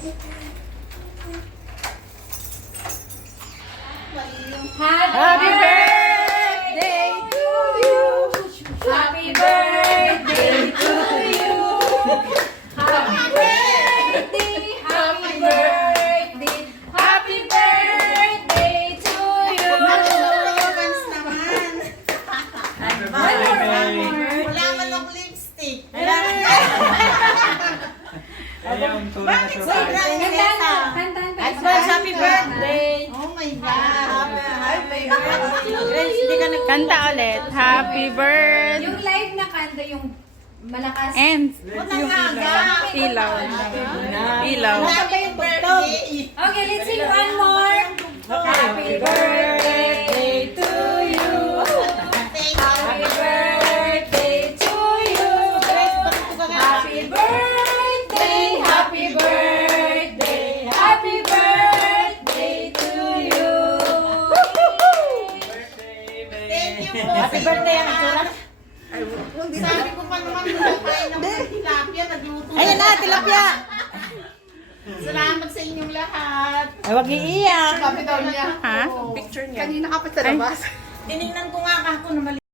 Happy birthday to you. Happy birthday to you. Happy birthday, happy birthday, happy birthday to you. Wala man ng lipstick. Bakit sobrang Advance happy birthday. Oh my God. Grace, hindi ka nagkanta ulit. Happy birthday. Yung live na kanta, yung malakas. And Yung ilaw. Ilaw. Happy birthday. Okay, let's sing one more. Happy birthday to you. Happy birthday to you. Happy birthday, happy birthday, happy birthday to you. Thank you po. Happy birthday, ang itsura. Sabi ko pa naman wala tayo ng tilapia. Nagluto. Ayan na, tilapia. Salamat sa inyong lahat. Ay, wag iiyak. Sabi daw niya. Ha? Picture niya. Kanina ka pa sa labas. Tinignan ko nga ako na mali.